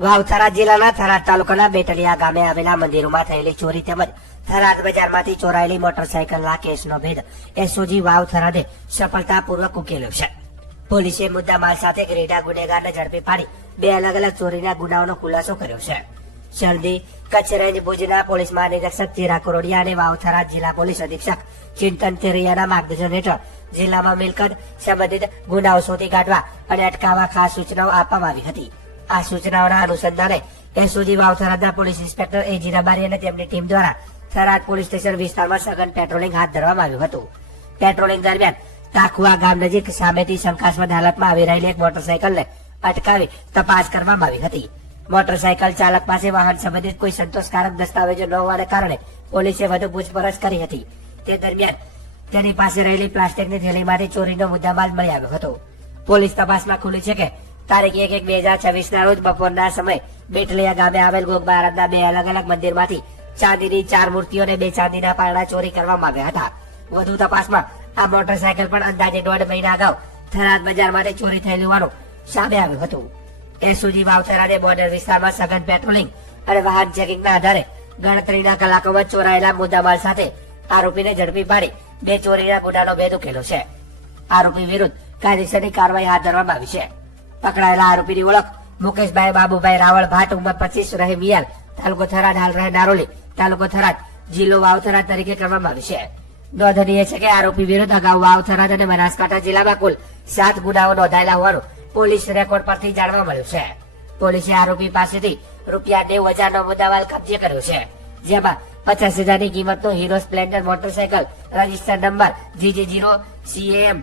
વાવ જિલ્લાના થરાદ તાલુકાના બેટલિયા ગામે આવેલા મંદિરોમાં થયેલી ચોરી તેમજ થરાદ બજારમાંથી ચોરાયેલી મોટરસાયકલના કેસનો ભેદ એસઓજી વાવ થરાદે સફળતાપૂર્વક ઉકેલ્યો છે. પોલીસે મુદ્દામાલ સાથે ગ્રેડા ગુનેગારને ઝડપી પાડી 2 અલગ અલગ ચોરીના ગુનાઓનો ખુલાસો કર્યો છે. શરદી કચ્છ રેન્જ ભુજના પોલીસ મહાનિરીક્ષક ચિરાગ કરોડિયા અને વાવ થરાદ જિલ્લા પોલીસ અધિક્ષક ચિંતન તેરૈયાના માર્ગદર્શન હેઠળ જિલ્લામાં મિલકત સંબંધિત ગુનાઓ શોધી કાઢવા અને અટકાવવા ખાસ સૂચનાઓ આપવામાં આવી હતી. આ સૂચનાઓના અનુસંધાને એસઓજી વાવ થરાદના પોલીસ ઇન્સ્પેક્ટર એજી રબારી અને તેમની ટીમ દ્વારા થરાદ પોલીસ સ્ટેશન વિસ્તારમાં સઘન પેટ્રોલિંગ હાથ ધરવામાં આવ્યું હતું. પેટ્રોલિંગ દરમિયાન તાકુવા ગામ નજીક સામેથી શંકાસ્પદ હાલતમાં આવી રહેલી એક મોટરસાયકલને અટકાવી તપાસ કરવામાં આવી હતી. મોટરસાયકલ ચાલક પાસે વાહન સંબંધિત કોઈ સંતોષકારક દસ્તાવેજો ન હોવાને કારણે પોલીસે વધુ પૂછપરછ કરી હતી. તે દરમિયાન તેની પાસે રહેલી પ્લાસ્ટિકની થેલીમાંથી ચોરીનો મુદ્દામાલ મળી આવ્યો હતો. પોલીસ તપાસમાં ખુલ્યું છે કે તારીખ 1/1/2026 ના રોજ બપોરના સમયે બેટલિયા ગામે આવેલ ગોગ મહારાજના 2 અલગ અલગ મંદિરમાંથી ચાંદીની 4 મૂર્તિઓ અને 2 ચાંદીના પારણા ચોરી કરવામાં આવ્યા હતા. વધુ તપાસમાં આ મોટરસાયકલ પણ અંદાજે 1.5 મહિના અગાઉ થરાદ બજારમાંથી ચોરી થયેલું હોવાનું સામે આવ્યું હતું. એસઓજી વાવ થરાદે બોર્ડર વિસ્તારમાં સઘન પેટ્રોલિંગ અને વાહન ચેકિંગના આધારે ગણતરીના કલાકોમાં ચોરાયેલા મુદ્દામાલ સાથે આરોપીને ઝડપી પાડી 2 ચોરીના ગુનાનો ભેદ ઉકેલ્યો છે. આરોપી વિરુદ્ધ કાયદેસરની કાર્યવાહી હાથ ધરવામાં આવી છે. પકડાયેલા આરોપીની ઓળખ મુકેશભાઈ બાબુભાઈ રાવળ ભાટ ઉંમર 25 રહે મિયાલ તાલુકો થરાદ હાલ રહે નારોલી તાલુકો થરાદ જિલ્લો વાવ થરાદ તરીકે કરવામાં આવી છે. નોંધનીય છે કે આરોપી વિરુદ્ધ અગાઉ વાવ થરાદ અને બનાસકાંઠા જિલ્લામાં કુલ 7 ગુનાઓ નોંધાયેલા હોવાનું પોલીસ રેકોર્ડ પરથી જાણવા મળ્યું છે. પોલીસે આરોપી પાસેથી ₹90,000નો મુદ્દામાલ કબજે કર્યો છે. જેમાં 50,000ની કિંમતનો hero Splendor motorcycle register number GJ0CAM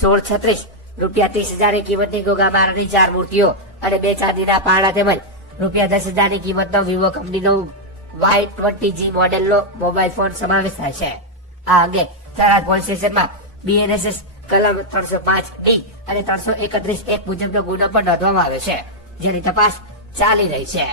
1636, ₹30,000ની કિંમતની ગોગા મહારાજની 4 મૂર્તિઓ અને 2 ચાંદીના પારણા તેમજ ₹10,000ની કિંમતનો વિવો કંપનીનો Y20G મોડેલનો મોબાઈલ ફોન સમાવેશ થાય છે. આ અંગે થરાદ પોલીસ સ્ટેશનમાં BNSS કલમ 305D અને 331(1) મુજબનો ગુનો પણ નોંધવામાં આવ્યો છે, જેની તપાસ ચાલી રહી છે.